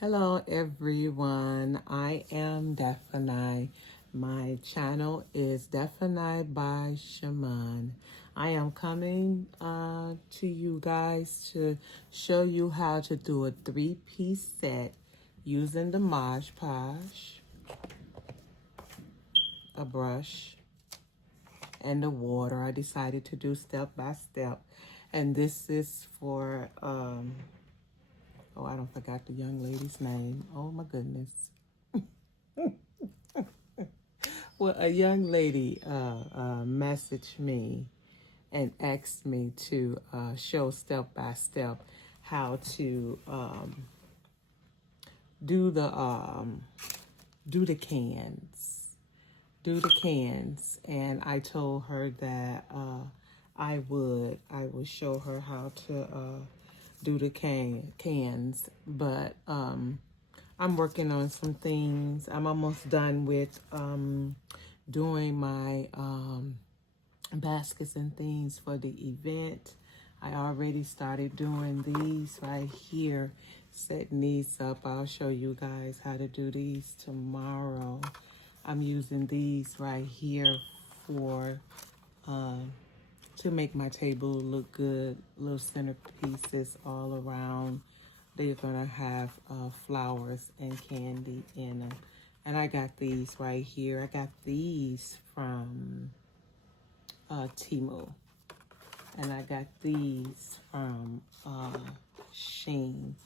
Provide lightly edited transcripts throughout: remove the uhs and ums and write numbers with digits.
Hello everyone, I am Daphne. My channel is Daphne by Shaman. I am coming to you guys to show you how to do a three-piece set using the Mod Podge, a brush, and the water. I decided to do step by step, and this is for oh, I don't forgot the young lady's name. Oh my goodness. Well, a young lady messaged me and asked me to show step by step how to do the cans, and I told her that I would show her how to do the cans, but I'm working on some things. I'm almost done with doing my baskets and things for the event. I already started doing these right here, setting these up. I'll show you guys how to do these tomorrow. I'm using these right here for to make my table look good. Little centerpieces all around. They're gonna have flowers and candy in them. And I got these right here. I got these from Temu. And I got these from Shein.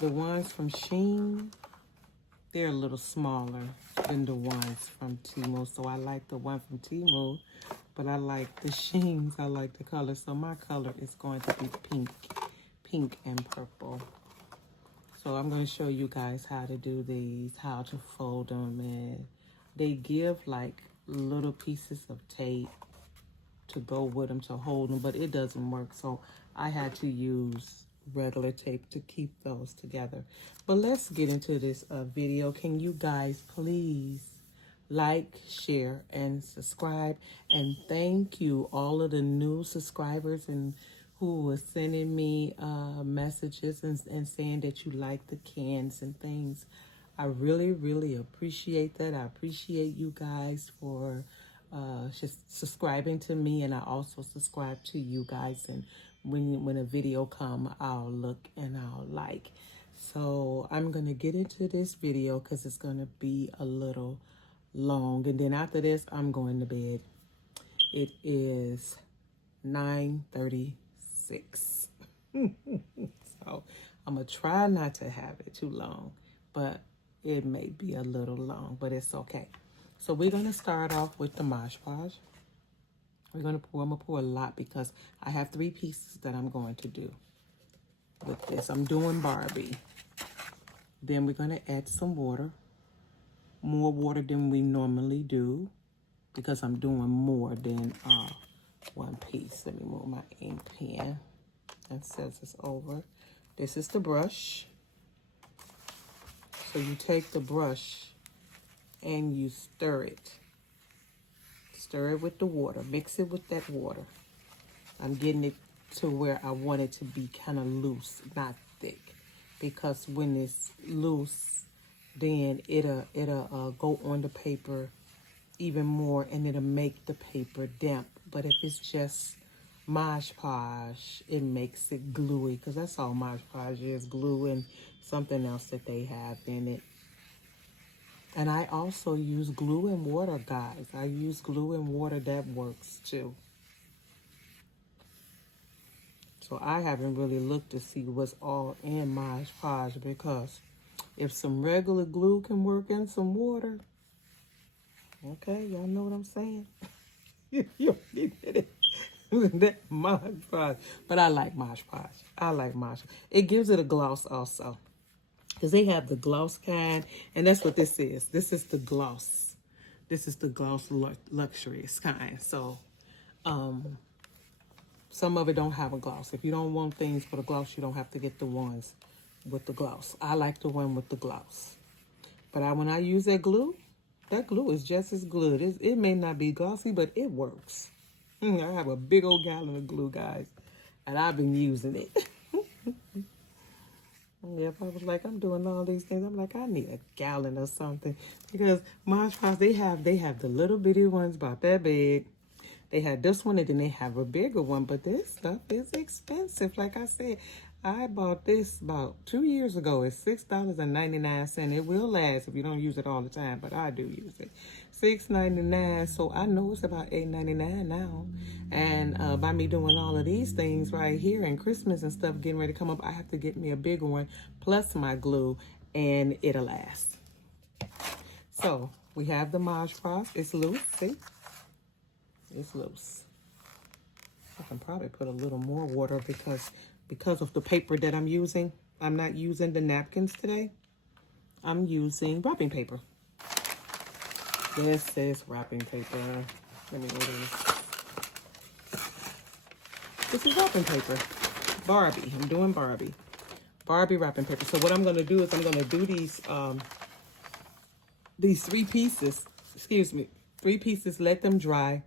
The ones from Shein, they're a little smaller than the ones from Temu. So I like the one from Temu, but I like the Sheins. I like the color. So my color is going to be pink and purple. So I'm going to show you guys how to do these, how to fold them. And they give like little pieces of tape to go with them to hold them, but it doesn't work. So I had to use regular tape to keep those together. But let's get into this video. Can you guys please like, share, and subscribe? And thank you all of the new subscribers and who was sending me messages and saying that you like the cans and things. I really, really appreciate that. I appreciate you guys for just subscribing to me, and I also subscribe to you guys. And when a video come, I'll look and I'll like. So I'm gonna get into this video because it's gonna be a little long, and then after this I'm going to bed. It is 9:36. So I'm gonna try not to have it too long, but it may be a little long, but it's okay. So we're gonna start off with the Mod Podge. I'm gonna pour a lot because I have 3 pieces that I'm going to do with this. I'm doing Barbie. Then we're gonna add some water, more water than we normally do, because I'm doing more than one piece. Let me move my ink pen and says it's over. This is the brush. So you take the brush and you stir it. Stir it with the water. Mix it with that water. I'm getting it to where I want it to be kind of loose, not thick. Because when it's loose, then it'll go on the paper even more, and it'll make the paper damp. But if it's just Mod Podge, it makes it gluey, because that's all Mod Podge is, glue and something else that they have in it. And I also use glue and water, guys. I use glue and water. That works too. So I haven't really looked to see what's all in Mod Podge, because if some regular glue can work in some water, okay, y'all know what I'm saying? You already did it. That Mod Podge. But I like Mod Podge. I like Mod Podge. It gives it a gloss also, because they have the gloss kind, and that's what this is. This is the gloss. This is the gloss luxurious kind. So some of it don't have a gloss. If you don't want things with a gloss, you don't have to get the ones with the gloss. I like the one with the gloss. But when I use that glue is just as good. It may not be glossy, but it works. I have a big old gallon of glue, guys, and I've been using it. Yep, I was like, I'm doing all these things. I'm like, I need a gallon or something because Mod Podge, they have the little bitty ones about that big. They had this one and then they have a bigger one, but this stuff is expensive. Like I said, I bought this about 2 years ago. It's $6.99. It will last if you don't use it all the time, but I do use it. $6.99. So I know it's about $8.99 now. And by me doing all of these things right here and Christmas and stuff getting ready to come up, I have to get me a bigger one plus my glue, and it'll last. So we have the Mod Podge. It's loose. See? It's loose. I can probably put a little more water because of the paper that I'm using. I'm not using the napkins today. I'm using wrapping paper. This is wrapping paper. Let me order this. This is wrapping paper. Barbie. I'm doing Barbie. Barbie wrapping paper. So what I'm going to do is I'm going to do these 3 pieces. Excuse me. 3 pieces. Let them dry.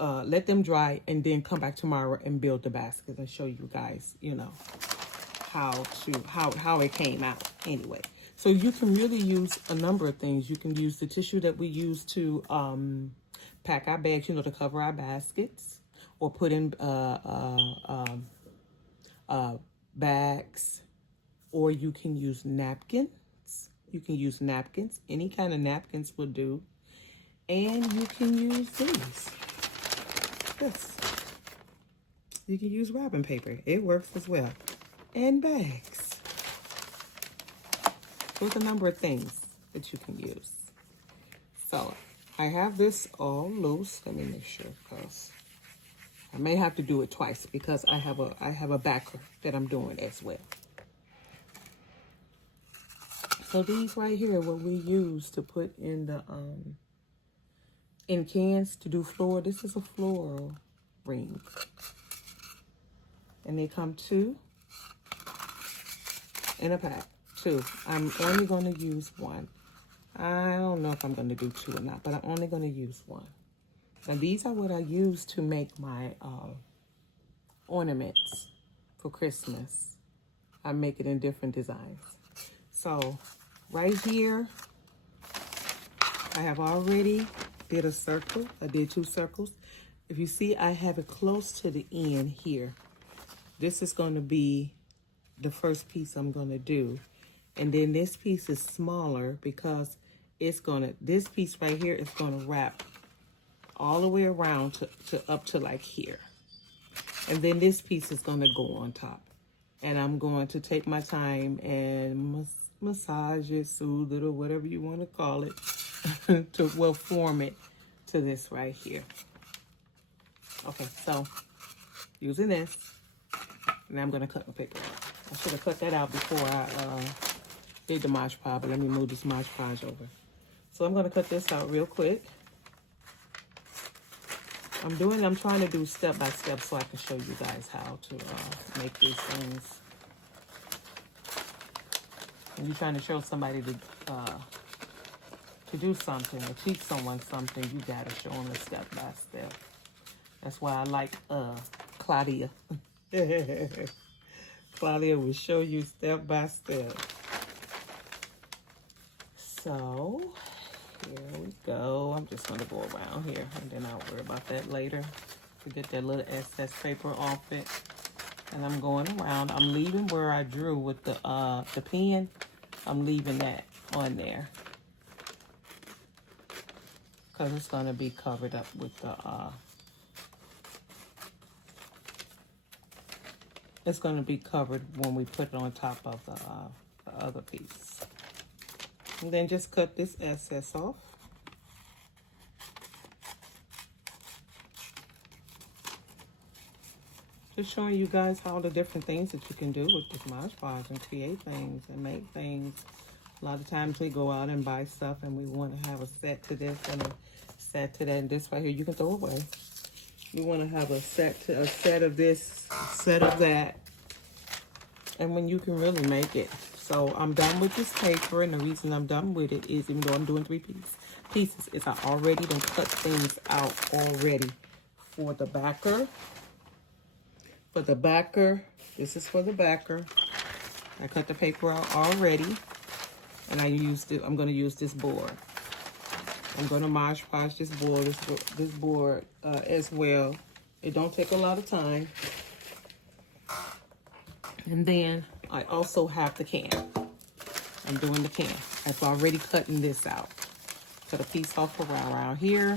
And then come back tomorrow and build the basket and show you guys, you know, how it came out anyway. So you can really use a number of things. You can use the tissue that we use to pack our bags, you know, to cover our baskets, or put in bags, or you can use napkins. You can use napkins. Any kind of napkins will do. And you can use these. This. You can use wrapping paper. It works as well. And bags. There's a number of things that you can use. So I have this all loose. Let me make sure, because I may have to do it twice because I have a backer that I'm doing as well. So these right here are what we use to put in the in cans to do floor. This is a floral ring. And they come 2 in a pack. 2. I'm only going to use 1. I don't know if I'm going to do 2 or not, but I'm only going to use 1. Now these are what I use to make my ornaments for Christmas. I make it in different designs. So right here, I have already did a circle. I did 2 circles. If you see, I have it close to the end here. This is going to be the first piece I'm going to do. And then this piece is smaller because it's going to, this piece right here is going to wrap all the way around to up to like here. And then this piece is going to go on top. And I'm going to take my time and massage it, soothe it, or whatever you want to call it. to form it to this right here. Okay, so using this, and I'm gonna cut my paper out. I should have cut that out before I did the Mod Podge, but let me move this Mod Podge over. So I'm gonna cut this out real quick. I'm trying to do step by step so I can show you guys how to make these things. When you're trying to show somebody to do something or teach someone something, you gotta show them a step by step. That's why I like Claudia. Claudia will show you step by step. So here we go. I'm just gonna go around here and then I'll worry about that later to get that little excess paper off it. And I'm going around. I'm leaving where I drew with the pen. I'm leaving that on there, because it's going to be covered up with the, it's going to be covered when we put it on top of the other piece. And then just cut this excess off. Just showing you guys all the different things that you can do with this Mod Podge and create things and make things. A lot of times we go out and buy stuff and we want to have a set to this and a set to that, and this right here you can throw away. You want to have a set of this, set of that, and when you can really make it. So I'm done with this paper, and the reason I'm done with it is, even though I'm doing 3 pieces, is I already done cut things out already for the backer. For the backer, this is for the backer. I cut the paper out already, and I'm going to use this board. I'm going to Mod Podge this board as well. It don't take a lot of time. And then I also have the can. I'm doing the can. I've already cutting this out. Cut a piece off for around here,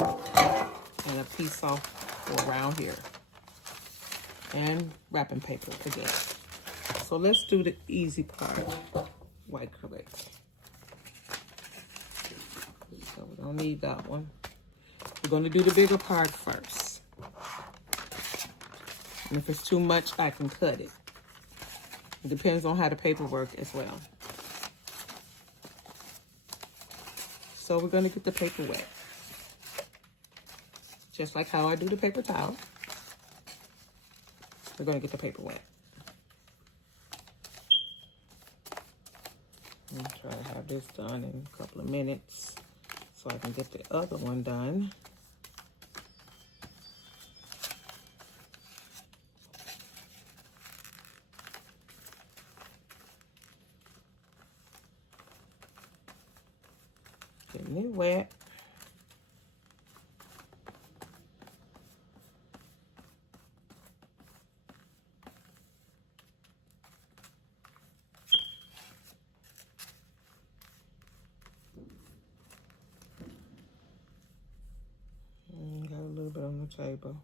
and a piece off for around here. And wrapping paper again. So let's do the easy part. White acrylic. So we don't need that one. We're going to do the bigger part first. And if it's too much, I can cut it. It depends on how the paper works as well. So we're going to get the paper wet. Just like how I do the paper towel. We're going to get the paper wet. I'm try to have this done in a couple of minutes so I can get the other one done. Getting it wet. Got a little bit on the table.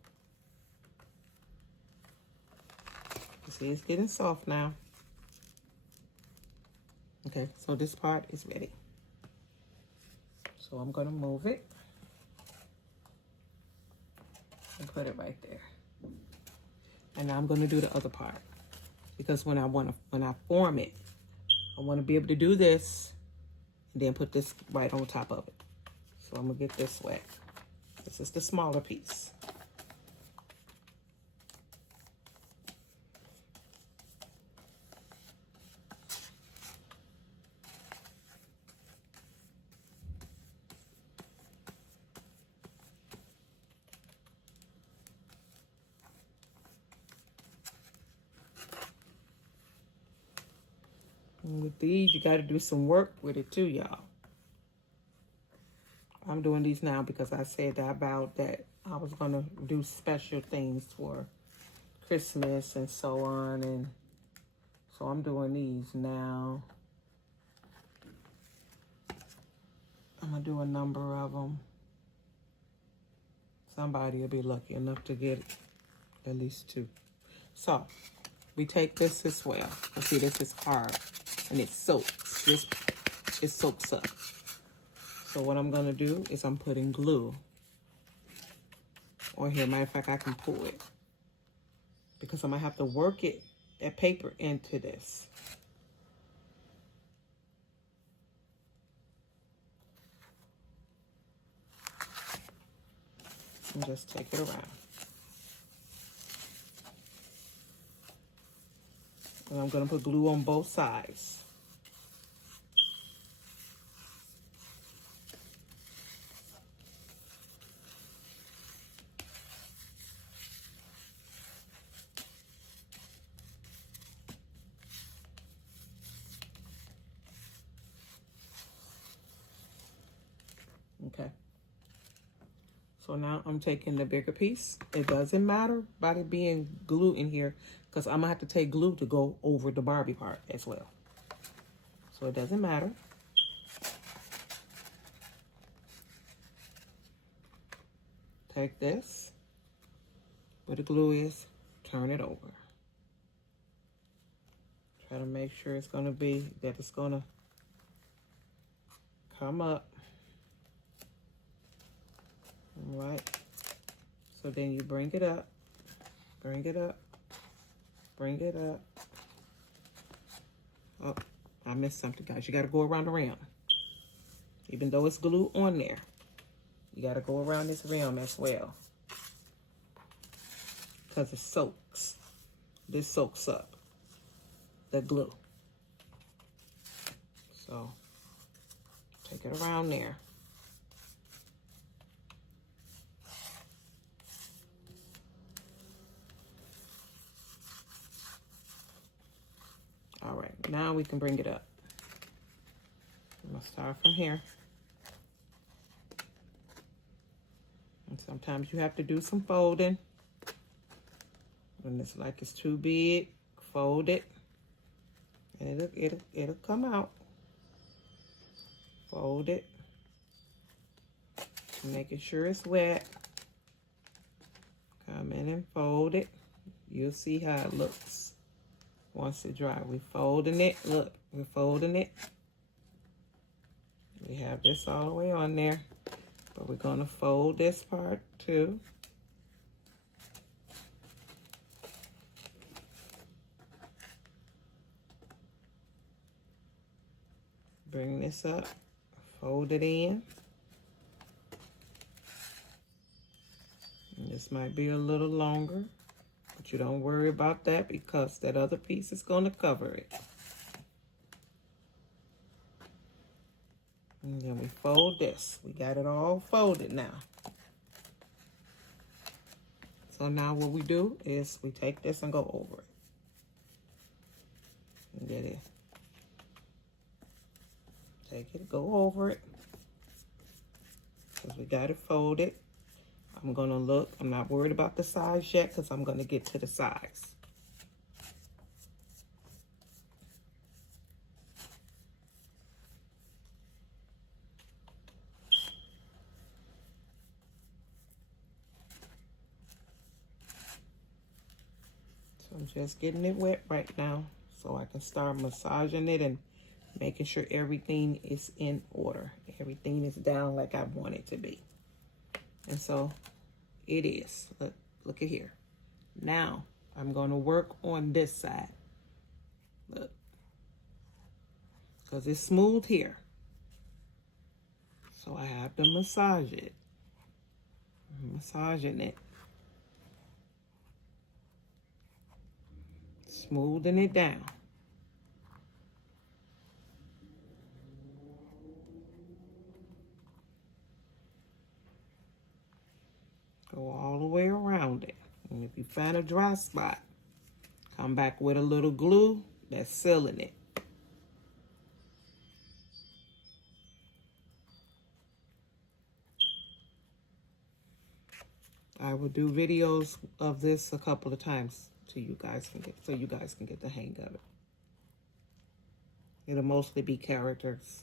You see it's getting soft now. Okay, so this part is ready. So I'm gonna move it and put it right there. And now I'm gonna do the other part because when I form it, I want to be able to do this and then put this right on top of it. So I'm gonna get this wet. This is the smaller piece. And with these, you got to do some work with it too, y'all. I'm doing these now because I said that I vowed that I was going to do special things for Christmas and so on. And so I'm doing these now. I'm going to do a number of them. Somebody will be lucky enough to get at least 2. So we take this as well. You see, this is hard and it soaks. It soaks up. So what I'm gonna do is I'm putting glue. Or here, matter of fact, I can pull it because I'm gonna have to work that paper into this. And just take it around. And I'm gonna put glue on both sides. Okay. So now I'm taking the bigger piece. It doesn't matter about it being glue in here because I'm gonna have to take glue to go over the Barbie part as well. So it doesn't matter. Take this, where the glue is, turn it over. Try to make sure it's gonna be, that it's gonna come up. All right. So then you bring it up, bring it up, bring it up. Oh, I missed something, guys. You gotta go around the rim. Even though it's glue on there, you gotta go around this rim as well. Because it soaks. This soaks up the glue. So take it around there. Now we can bring it up. I'm gonna start from here. And sometimes you have to do some folding. When it's like it's too big, fold it. And it'll come out. Fold it. Making sure it's wet. Come in and fold it. You'll see how it looks once it dries. We're folding it. Look, we're folding it. We have this all the way on there, but we're going to fold this part too. Bring this up, fold it in. And this might be a little longer, but you don't worry about that because that other piece is going to cover it. And then we fold this. We got it all folded now. So now what we do is we take this and go over it. And get it. Take it, go over it. Because we got it folded. I'm going to look. I'm not worried about the size yet because I'm going to get to the size. So I'm just getting it wet right now so I can start massaging it and making sure everything is in order. Everything is down like I want it to be. And so it is. Look at here. Now I'm going to work on this side. Look. Because it's smooth here. So I have to massage it. I'm massaging it. Smoothing it down. Go all the way around it. And if you find a dry spot, come back with a little glue that's sealing it. I will do videos of this a couple of times so you guys can get the hang of it. It'll mostly be characters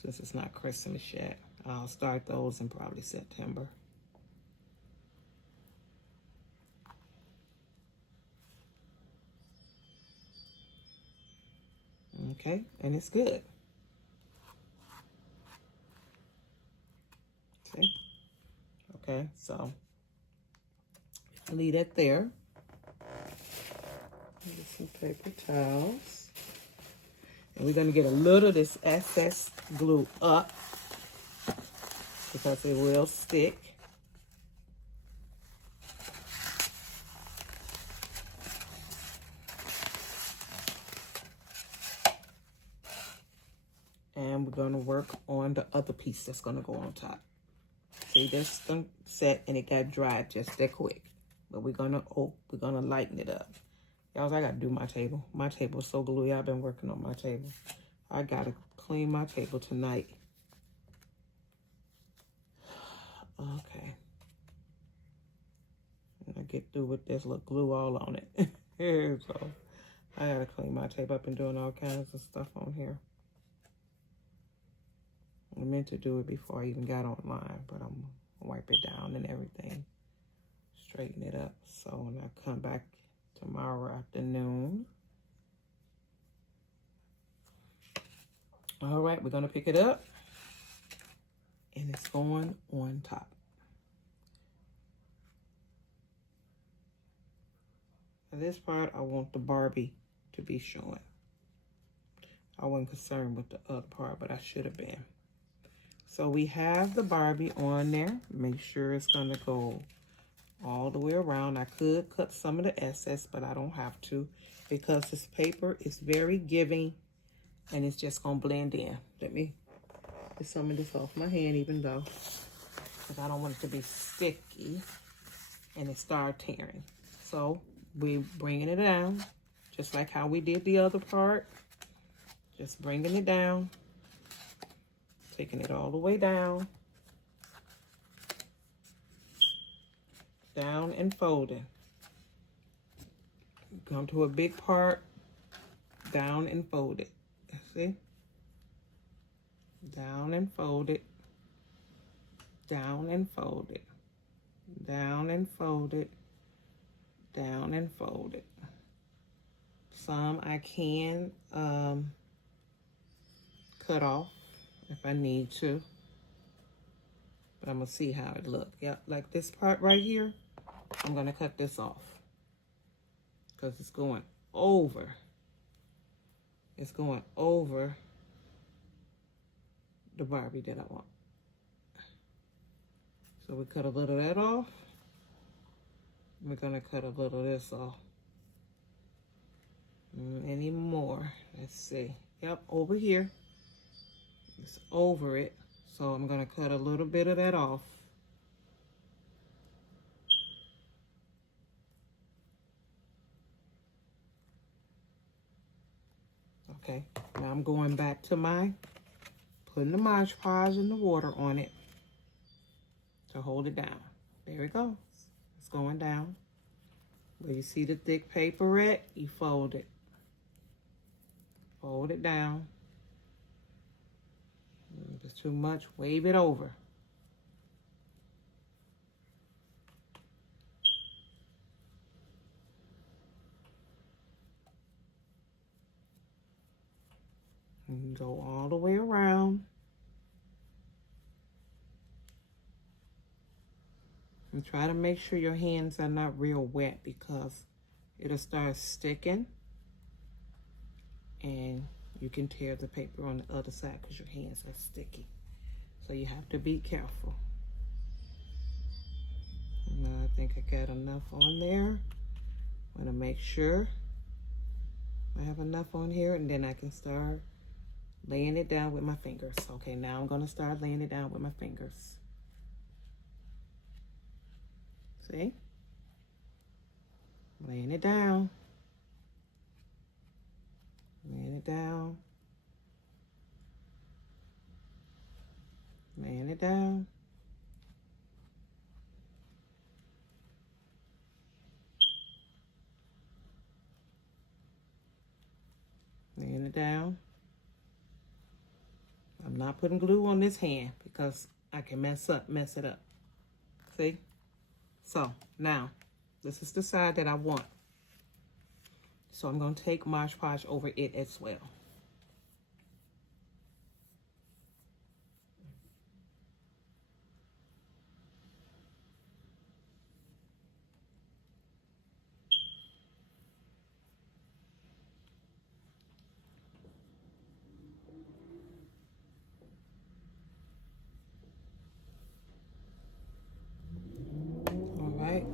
since it's not Christmas yet. I'll start those in probably September. Okay, and it's good. See? Okay, so leave that there. Get some paper towels. And we're going to get a little of this excess glue up because it will stick. And we're going to work on the other piece that's going to go on top. See, this thing set and it got dried just that quick. But we're gonna lighten it up. Y'all, I gotta do my table. My table is so gluey. I've been working on my table. I gotta clean my table tonight. Okay. And I get through with this little glue all on it. So I gotta clean my table. I've been doing all kinds of stuff on here. I meant to do it before I even got online, but I'm gonna wipe it down and everything. Straighten it up. So when I come back tomorrow afternoon. All right, we're gonna pick it up. And it's going on top. For this part, I want the Barbie to be showing. I wasn't concerned with the other part, but I should have been. So we have the Barbie on there. Make sure it's gonna go all the way around. I could cut some of the excess, but I don't have to because this paper is very giving and it's just gonna blend in. Let me get some of this off my hand even though, because I don't want it to be sticky and it start tearing. So we're bringing it down just like how we did the other part. Just bringing it down, taking it all the way down, down and folding. Come to a big part, down and fold it. See? Down and fold it, down and fold it, down and fold it, down and fold it. Some I can cut off if I need to, but I'm gonna see how it looks. Yep, like this part right here, I'm gonna cut this off because it's going over. It's going over the Barbie that I want. So we cut a little of that off. We're gonna cut a little of this off. Any more? Let's see. Yep, over here. It's over it. So I'm gonna cut a little bit of that off. Okay, now I'm going back to putting the Mod Podge and the water on it to hold it down. There it goes. It's going down. Where you see the thick paper at, you fold it. Fold it down. If it's too much, wave it over. And go all the way around. And try to make sure your hands are not real wet because it'll start sticking. And you can tear the paper on the other side because your hands are sticky. So you have to be careful. Now I think I got enough on there. I want to make sure I have enough on here, and then I can start laying it down with my fingers. Okay, now I'm going to start laying it down with my fingers. See? Laying it down. Laying it down. Laying it down. Laying it down. I'm not putting glue on this hand because I can mess it up. See? So now, this is the side that I want. So I'm going to take Mod Podge over it as well.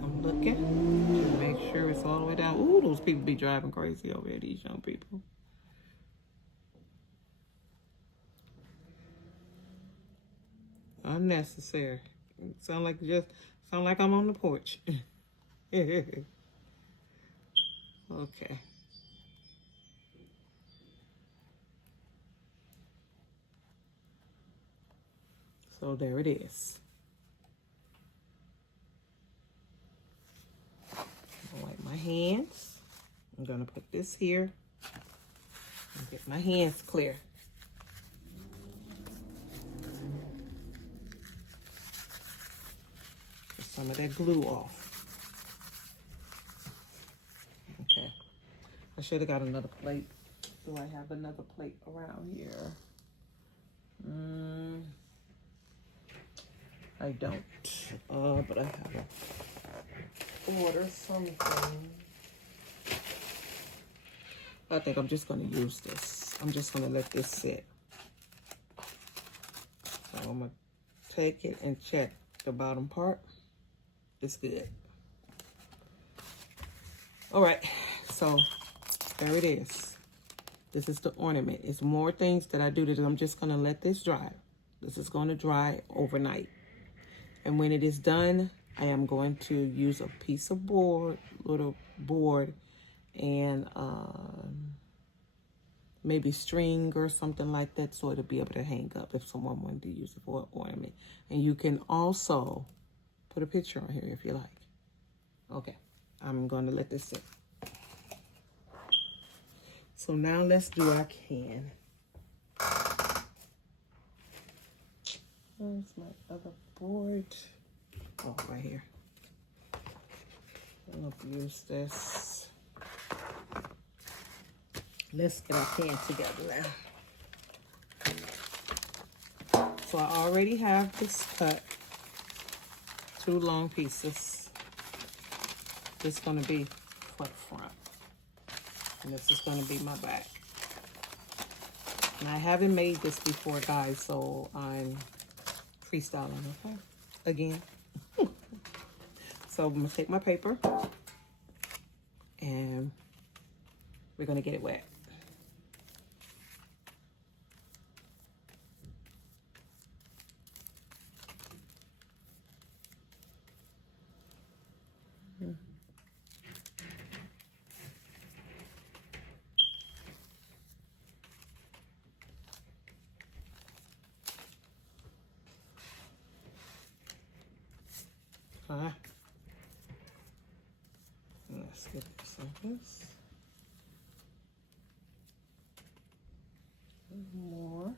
I'm looking to make sure it's all the way down. Ooh, those people be driving crazy over here, these young people. Unnecessary. Sound like I'm on the porch. Okay. So there it is. Wipe my hands. I'm gonna put this here and get my hands clear. Get some of that glue off. Okay. I should have got another plate. Do I have another plate around here? I don't. But I have to order something. I think I'm just going to use this. I'm just going to let this sit. So I'm going to take it and check the bottom part. It's good. All right. So there it is. This is the ornament. It's more things that I do that I'm just going to let this dry. This is going to dry overnight. And when it is done, I am going to use a piece of board, little board, and maybe string or something like that, so it'll be able to hang up if someone wanted to use it for an ornament. And you can also put a picture on here if you like. Okay, I'm going to let this sit. So now let's do our can. Where's my other board? Oh, right here. I'm going to use this. Let's get our can together now. So I already have this cut. 2 long pieces. This is going to be for the front. And this is going to be my back. And I haven't made this before, guys, so I'm freestyling, okay? Again. So I'm going to take my paper and we're going to get it wet. Let's get this like this. More.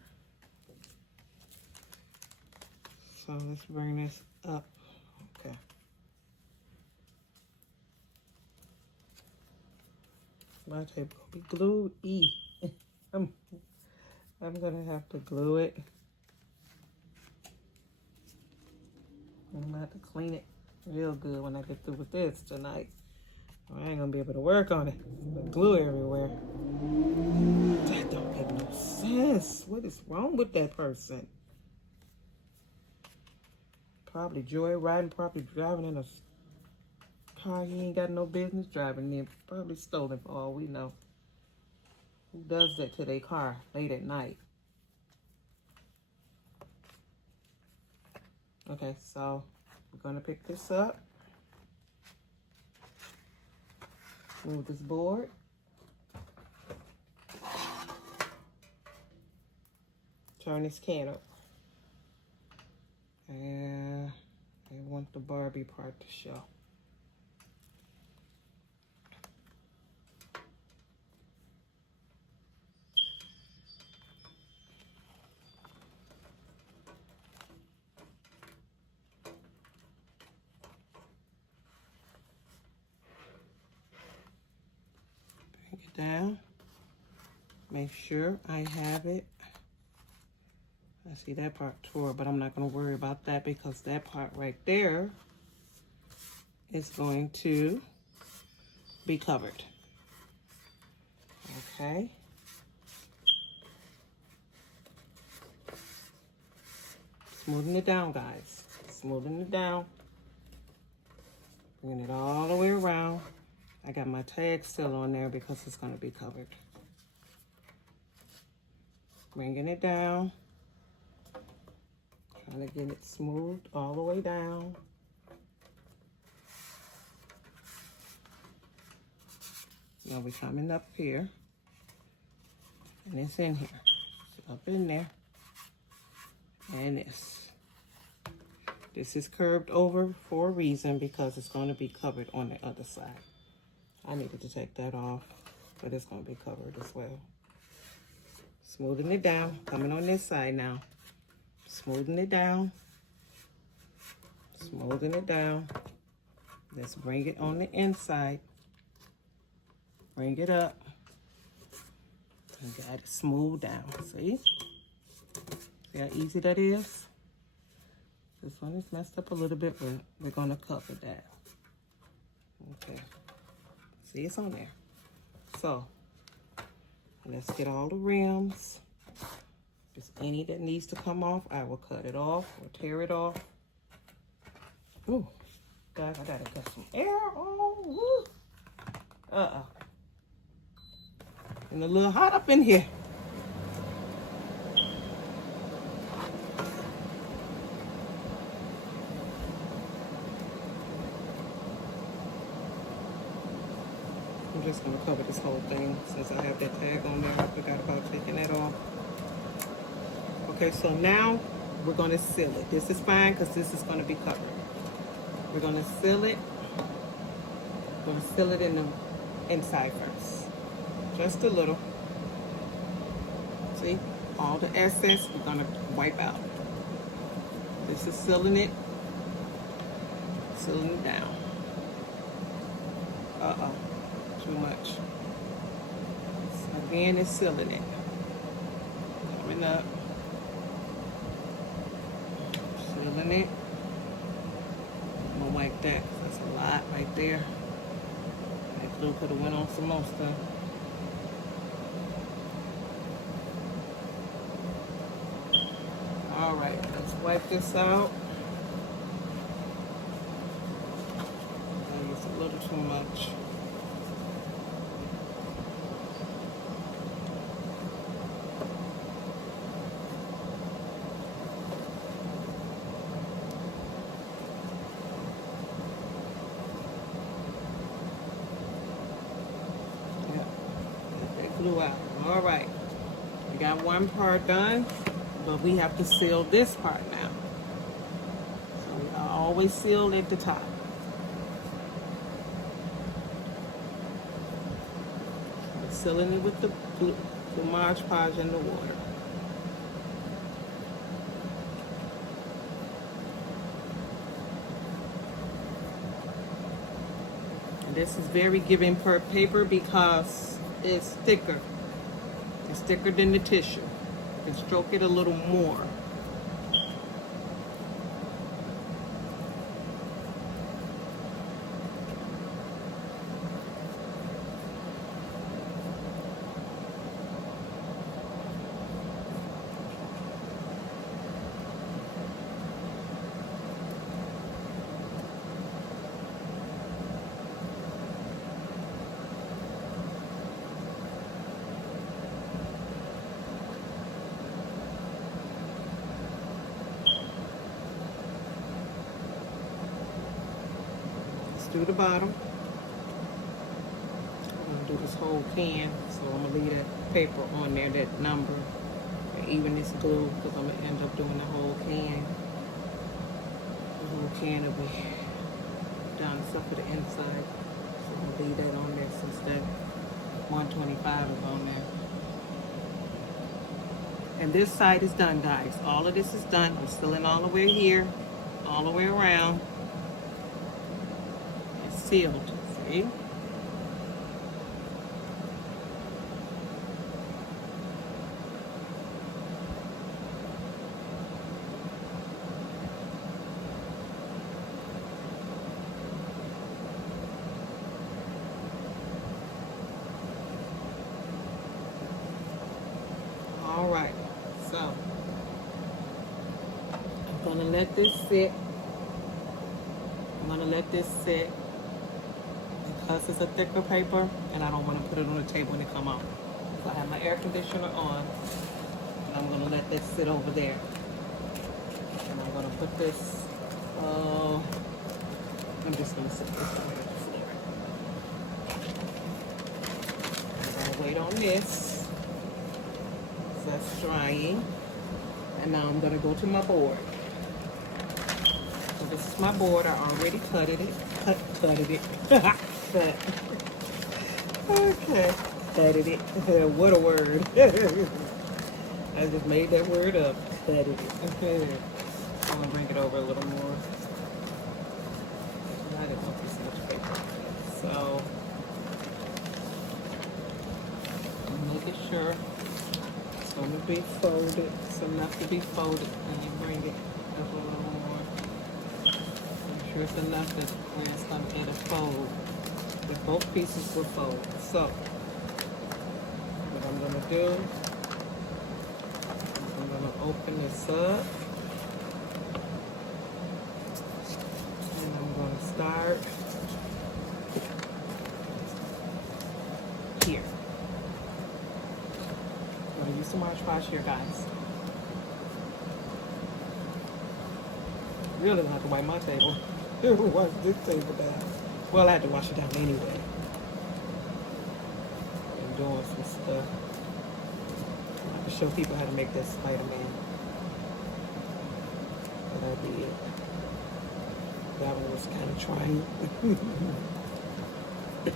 So let's bring this up. Okay. My tape will be glued. I'm gonna have to glue it. I'm gonna have to clean it real good when I get through with this tonight. I ain't gonna be able to work on it. The glue everywhere. That don't make no sense. What is wrong with that person? Probably joyriding, probably driving in a car he ain't got no business driving in. Probably stolen for all we know. Who does that to their car late at night? Okay, so we're gonna pick this up. Move this board. Turn this can up. And I want the Barbie part to show. Bring it down. Make sure I have it. I see that part tore, but I'm not going to worry about that because that part right there is going to be covered. Okay. Smoothing it down, guys. Smoothing it down. Bringing it all the way around. I got my tag still on there because it's going to be covered. Bringing it down. Trying to get it smoothed all the way down. Now we're coming up here. And it's in here. It's up in there. And this is curved over for a reason because it's going to be covered on the other side. I needed to take that off, but it's going to be covered as well. Smoothing it down. Coming on this side now. Smoothing it down. Smoothing it down. Let's bring it on the inside. Bring it up. And got it smoothed down. See? See how easy that is? This one is messed up a little bit, but we're going to cover that. Okay. See, it's on there. So, let's get all the rims. If there's any that needs to come off, I will cut it off or tear it off. Ooh, guys, I gotta get some air on. Woo. And a little hot up in here. I'm just just going to cover this whole thing since I have that tag on there. I forgot about taking that off. Okay, so now we're going to seal it. This is fine because this is going to be covered. We're going to seal it. We're going to seal it in the inside first. Just a little. See? All the excess we're going to wipe out. This is sealing it. Sealing it down. Uh-oh. Too much. So again, it's sealing it. Coming up. Sealing it. I'm going to wipe that because that's a lot right there. That glue could have went on some more stuff. Alright, let's wipe this out. That was a little too much. Yeah, get that glue out. Alright, we got one part done. But we have to seal this part now. So we always seal at the top. We're sealing it with the Mod Podge in the water. And this is very giving per paper because it's thicker. It's thicker than the tissue. And stroke it a little more. Do the bottom. I'm going to do this whole can, so I'm going to leave that paper on there, that number, and even this glue, because I'm going to end up doing the whole can. The whole can will be done except for the inside. So I'm going to leave that on there since that 125 is on there. And this side is done, guys. All of this is done. I'm sealing all the way here, all the way around. Sealed, see? All right, so I'm gonna let this sit. I'm gonna let this sit. Because it's a thicker paper and I don't want to put it on the table when it come out. So I have my air conditioner on and I'm going to let this sit over there. And I'm going to put this, I'm just going to sit this on the floor. I'm going to wait on this. So that's drying. And now I'm going to go to my board. So this is my board. I already cutted it. Cutted it. But, okay, cutted it. What a word. I just made that word up. Cutted it. I'm going to bring it over a little more. I didn't want this much paper. So, I'm making sure it's going to be folded. It's enough to be folded. And you bring it up a little more. Make sure it's enough that where it's going to get a fold. That both pieces will fold. So, what I'm going to do is I'm going to open this up. And I'm going to start here. I'm going to use some Mod Podge here, guys. Really gonna have to wipe my table. Wash this table down. Well, I had to wash it down anyway. doing some stuff. I can show people how to make that Spider-Man. But I did. That one was kind of trying.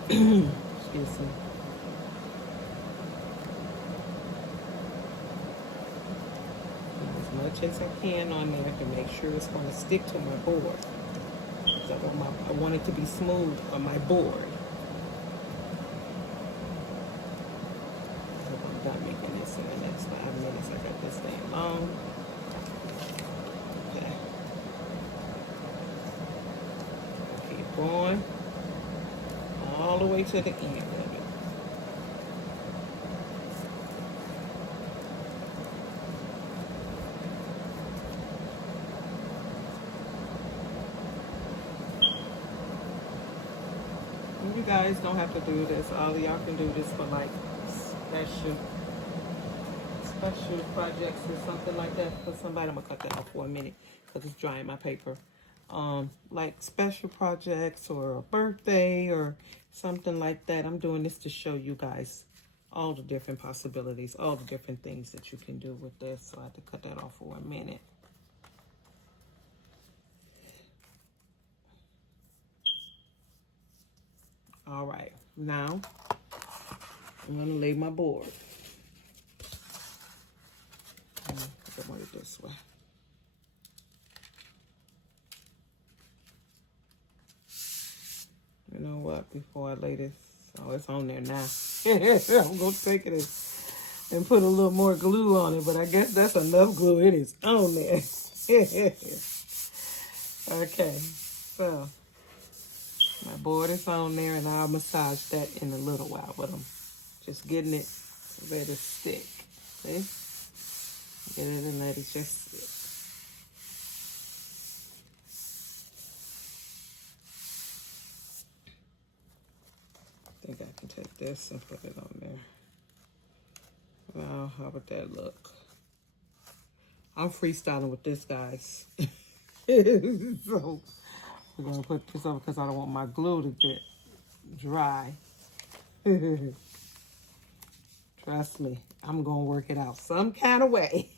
Excuse me. As much as I can on there to make sure it's going to stick to my board. I want it to be smooth on my board. I'm done making this in the next 5 minutes. I got this thing long. Okay. Keep going all the way to the end of it. You guys don't have to do this. All of y'all can do this for like special projects or something like that. For somebody, I'm gonna cut that off for a minute because it's drying my paper. Like special projects or a birthday or something like that. I'm doing this to show you guys all the different possibilities, all the different things that you can do with this. So I have to cut that off for a minute. All right, now I'm gonna lay my board. Put it this way. You know what? Before I lay this, oh, it's on there now. I'm gonna take it and put a little more glue on it, but I guess that's enough glue. It is on there. Okay, so my board is on there, and I'll massage that in a little while, but I'm just getting it ready to stick. See? Get it and let it just stick. I think I can take this and put it on there. Well, how would that look? I'm freestyling with this, guys. So we're gonna put this over because I don't want my glue to get dry. Trust me, I'm gonna work it out some kind of way.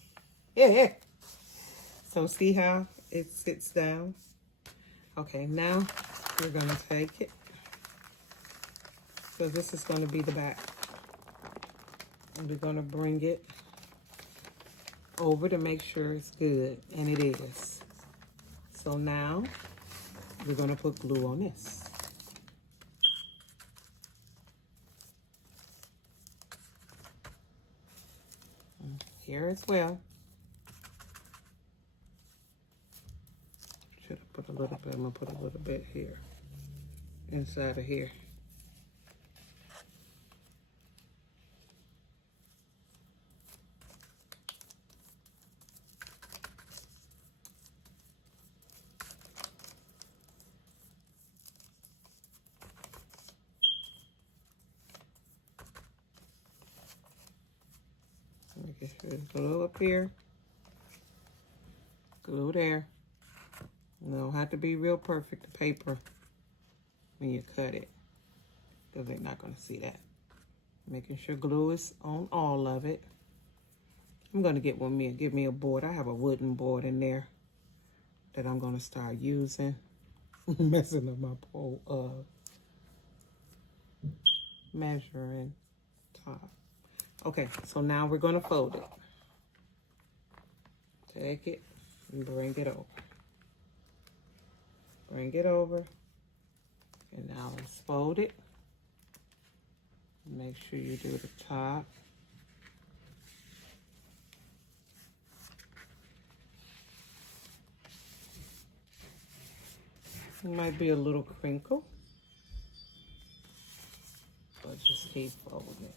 So see how it sits down? Okay, now we're gonna take it. So this is gonna be the back. And we're gonna bring it over to make sure it's good, and it is. So now we're gonna put glue on this. Here as well. Should have put a little bit, I'm gonna put a little bit here, inside of here. Make sure there's glue up here, glue there. You don't have to be real perfect, the paper, when you cut it, because they're not going to see that. Making sure glue is on all of it. I'm going to give me a board. I have a wooden board in there that I'm going to start using. Messing up my pole, measuring top. Okay, so now we're going to fold it. Take it and bring it over. Bring it over. And now let's fold it. Make sure you do the top. It might be a little crinkle, but just keep folding it.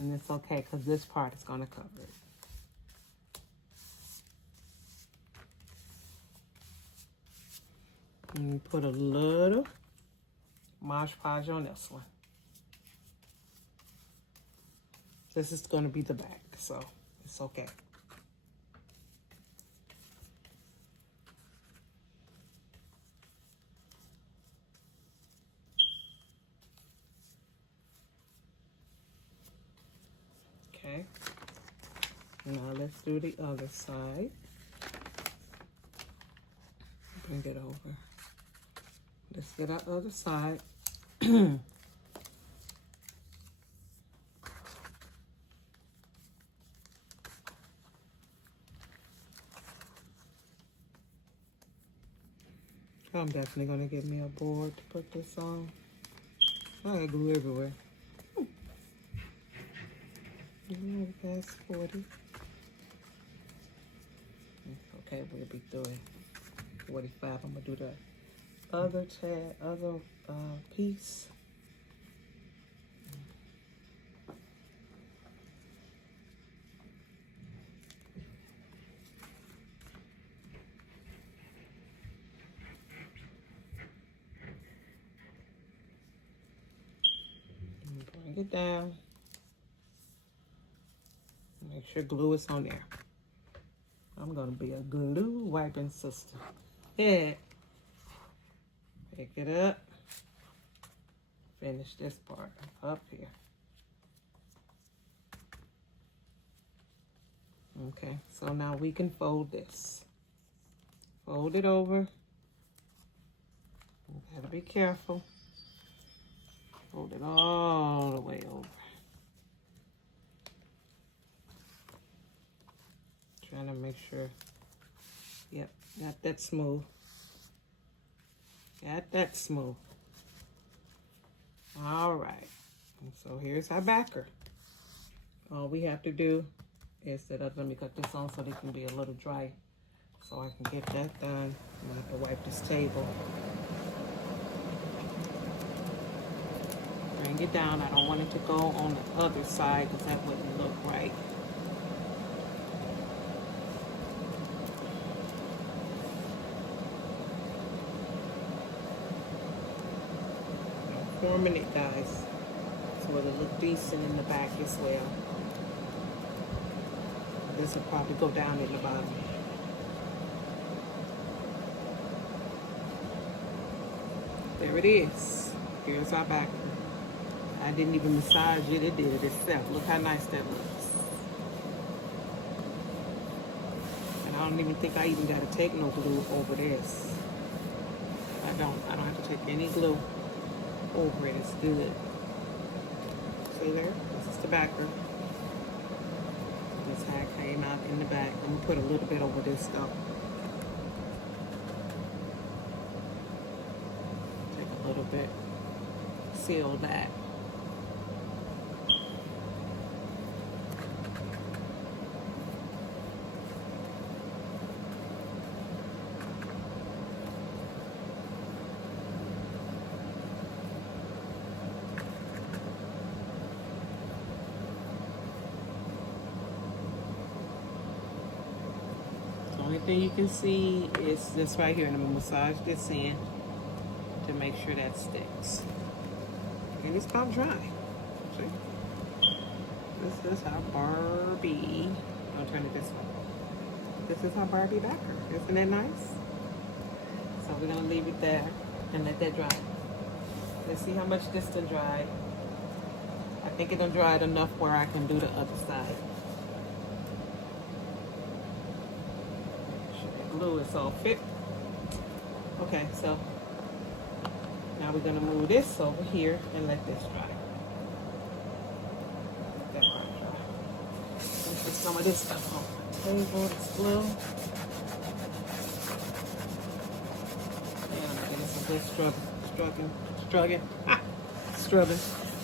And it's okay because this part is going to cover it. And you put a little Mod Podge on this one. This is going to be the back, so it's okay. Okay. Now let's do the other side. Bring it over. Let's get our other side. I'm definitely gonna get me a board to put this on. I got glue everywhere. That's 40. Okay, we'll be through it. 45. I'm gonna do the other piece. Bring it down. Make sure glue is on there. I'm gonna be a glue wiping sister. Yeah. Pick it up. Finish this part up here. Okay, so now we can fold this. Fold it over. You gotta be careful. Fold it all the way over. Trying to make sure. Yep, got that smooth. Got that smooth. All right. And so here's our backer. All we have to do is that let me cut this on so they can be a little dry, so I can get that done. I'm gonna have to wipe this table. Bring it down. I don't want it to go on the other side because that wouldn't look right. I'm forming it, guys, so it'll look decent in the back as well. This will probably go down in the bottom. There it is. Here's our backer. I didn't even massage it. It did it itself. Look how nice that looks. And I don't even think I even got to take no glue over this. I don't have to take any glue over it. It's good. See there? This is the backer. This how it came out in the back. I'm gonna put a little bit over this though. Take a little bit. Seal that. Only thing you can see is this right here, and I'm gonna massage this in to make sure that sticks. And it's about dry. See? This is our Barbie. I'll turn it this way. This is our Barbie backer. Isn't that nice? So we're gonna leave it there and let that dry. Let's see how much this done dried. I think it done dried enough where I can do the other side. Glue is all fit. Okay, so now we're gonna move this over here and let this dry. Let that part dry. Let's put some of this stuff on the table. It's glue. Yeah, I'm getting some good struggling.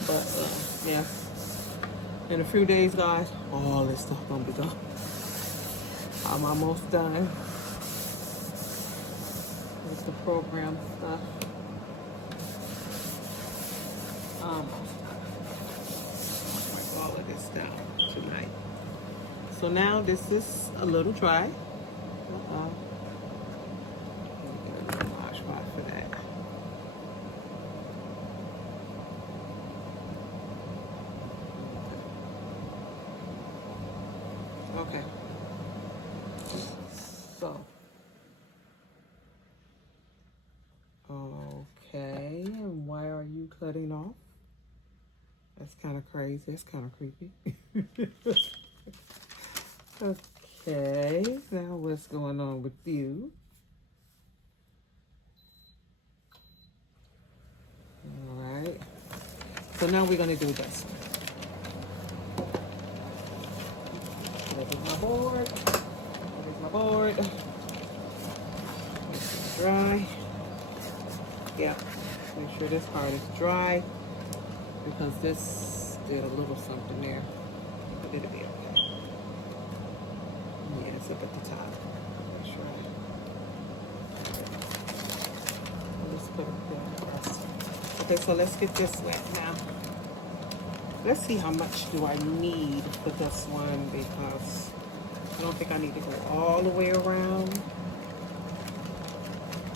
But yeah, in a few days, guys, all this stuff gonna be gone. I'm almost done. The program stuff. Almost done. Wipe all of this down tonight. So now this is a little dry. Get a washcloth for that. Okay. So. Okay, and why are you cutting off? That's kind of crazy. That's kind of creepy. Okay, now what's going on with you? All right. So now we're going to do this one. There's my board. There's my board. Make sure it's dry. Yeah. Make sure this part is dry because this did a little something there. But it'll be okay. Yeah, it's up at the top. Make sure. Let's put it there. Okay, so let's get this wet now. Let's see how much do I need for this one because I don't think I need to go all the way around.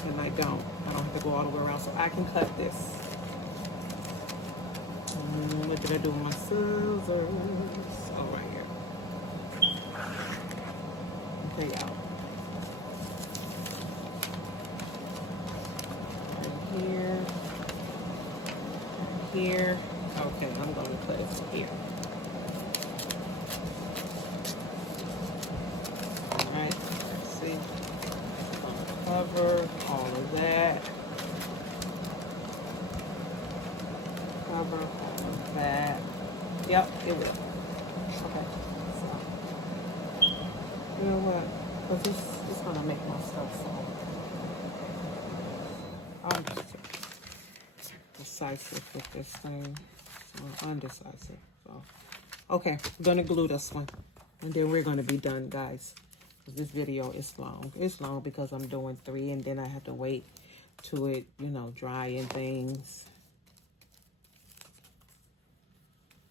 And I don't have to go all the way around, so I can cut this. What did I do with my scissors? Oh, right here. Okay, y'all. Right here. Right here. Okay, I'm going to put it here. All right, let's see. I'm going to cover all of that. Cover all of that. Yep, it will. Okay, so you know what? Because it's going to make my stuff so. I'm just decisive with this thing. So undecisive. So okay, I'm gonna glue this one. And then we're gonna be done, guys. This video is long. It's long because I'm doing 3 and then I have to wait to it, you know, dry and things.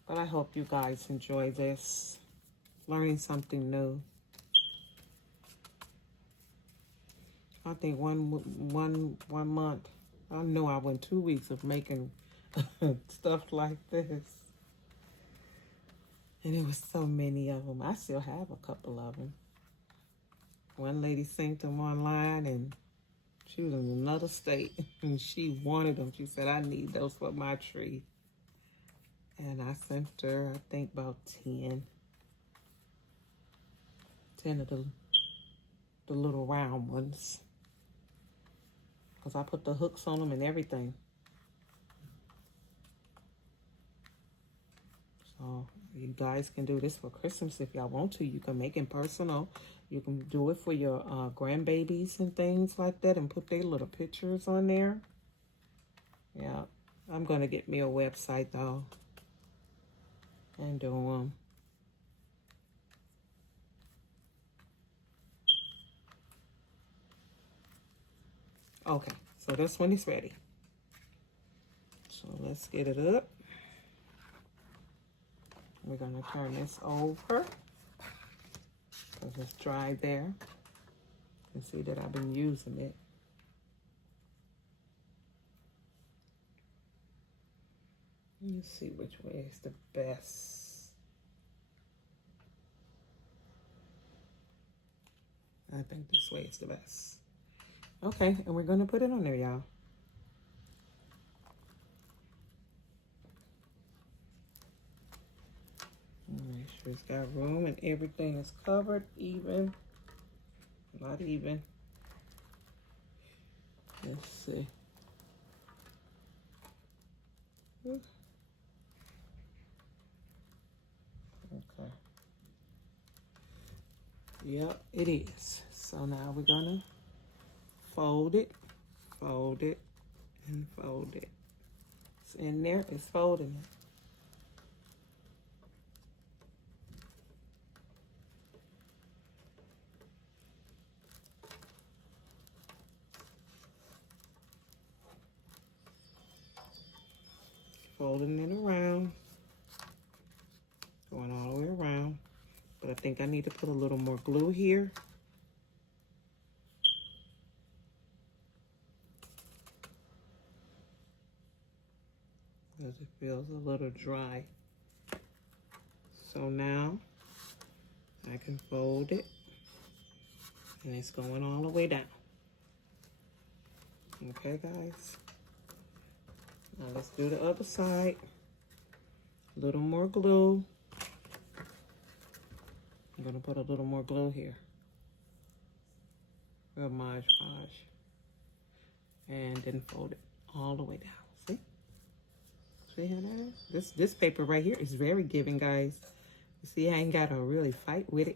But I hope you guys enjoy this. Learning something new. I think one month. I know I went 2 weeks of making stuff like this. And it was so many of them. I still have a couple of them. One lady sent them online and she was in another state and she wanted them. She said, I need those for my tree. And I sent her, I think about 10 of the little round ones. Because I put the hooks on them and everything. So you guys can do this for Christmas if y'all want to. You can make it personal. You can do it for your grandbabies and things like that and put their little pictures on there. Yeah, I'm going to get me a website though and do them. Okay, so this one is ready. So let's get it up. We're going to turn this over because it's dry there. You can see that I've been using it. Let's see which way is the best. I think this way is the best. Okay, and we're going to put it on there, y'all. Make sure it's got room and everything is covered even. Not even. Let's see. Okay. Yep, it is. So now we're gonna fold it, and fold it. It's in there, it's folding it. Folding it around, going all the way around. But I think I need to put a little more glue here. Because it feels a little dry. So now I can fold it and it's going all the way down. Okay, guys. Now let's do the other side. A little more glue. I'm gonna put a little more glue here. Real Mod Podge. And then fold it all the way down. See? See how that is? This paper right here is very giving, guys. You see, I ain't got to really fight with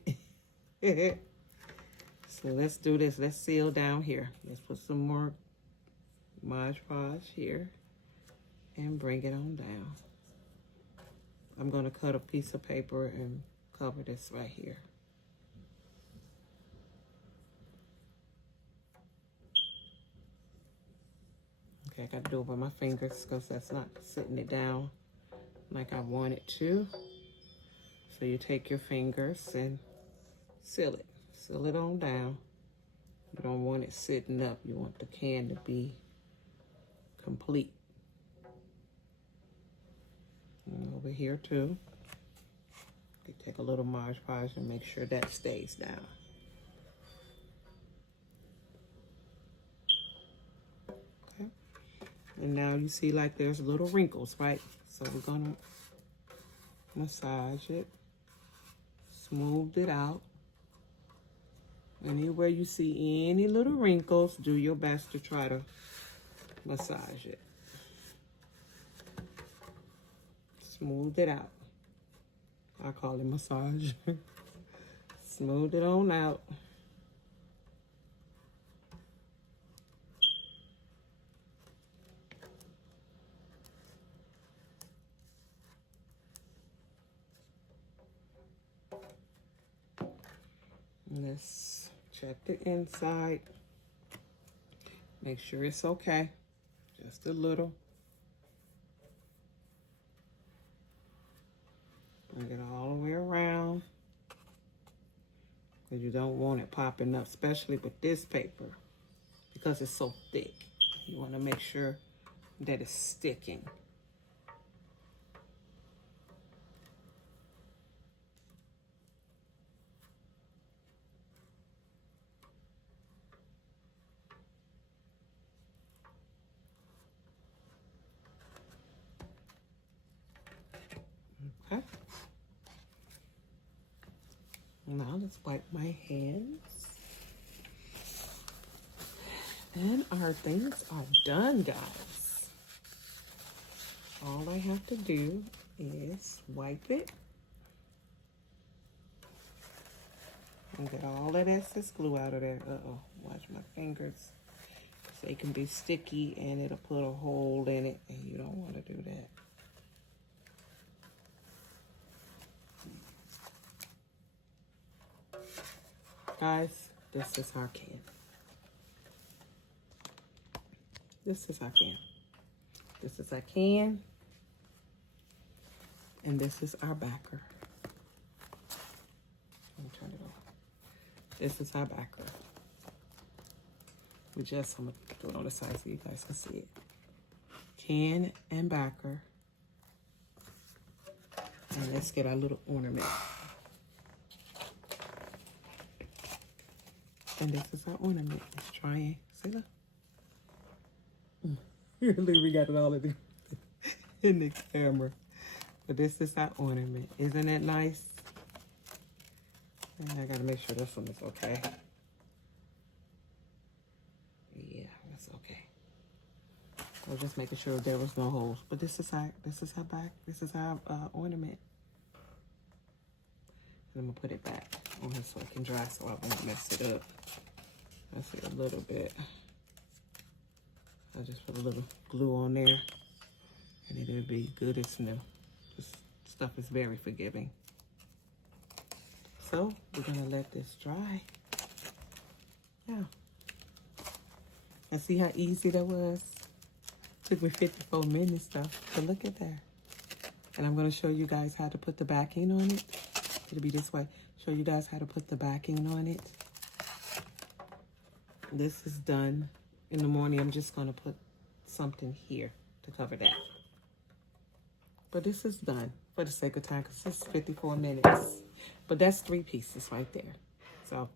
it. So let's do this. Let's seal down here. Let's put some more Mod Podge here and bring it on down. I'm going to cut a piece of paper and cover this right here. Okay, I got to do it with my fingers because that's not sitting it down like I want it to. So you take your fingers and seal it. Seal it on down. You don't want it sitting up. You want the can to be complete. And over here too. You take a little Mod Podge and make sure that stays down. Okay. And now you see like there's little wrinkles, right? So we're gonna massage it, smooth it out. Anywhere you see any little wrinkles, do your best to try to massage it. Smooth it out. I call it massage. Smooth it on out. Let's check the inside. Make sure it's okay. Just a little. Bring it all the way around. Because you don't want it popping up, especially with this paper, because it's so thick. You want to make sure that it's sticking. Okay. Now let's wipe my hands. And our things are done, guys. All I have to do is wipe it and get all that excess glue out of there. Uh-oh, watch my fingers. So it can be sticky and it'll put a hole in it, and you don't want to do that. Guys, this is our can. This is our can. This is our can. And this is our backer. Let me turn it off. This is our backer. I'm gonna do it on the side so you guys can see it. Can and backer. And let's get our little ornament. And this is our ornament. Let's try it. See that? We got it all in the camera. But this is our ornament. Isn't it nice? And I gotta make sure this one is okay. Yeah, that's okay. I was just making sure there was no holes. But this is our back. This is our ornament. And I'm gonna put it back on here so it can dry, so I won't mess it up. I see a little bit. I just put a little glue on there, and it'll be good as new. This stuff is very forgiving. So we're gonna let this dry. Yeah. And see how easy that was? Took me 54 minutes though, but look at that. And I'm gonna show you guys how to put the backing on it. It'll be this way. Show you guys how to put the backing on it. This is done. In the morning, I'm just gonna put something here to cover that. But this is done for the sake of time, because it's 54 minutes. But that's 3 pieces right there. So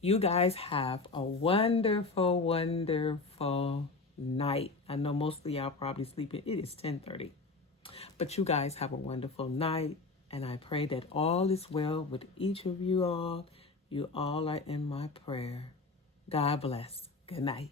you guys have a wonderful, wonderful night. I know most of y'all probably sleeping. It is 10:30. But you guys have a wonderful night, and I pray that all is well with each of you all. You all are in my prayer. God bless. Good night.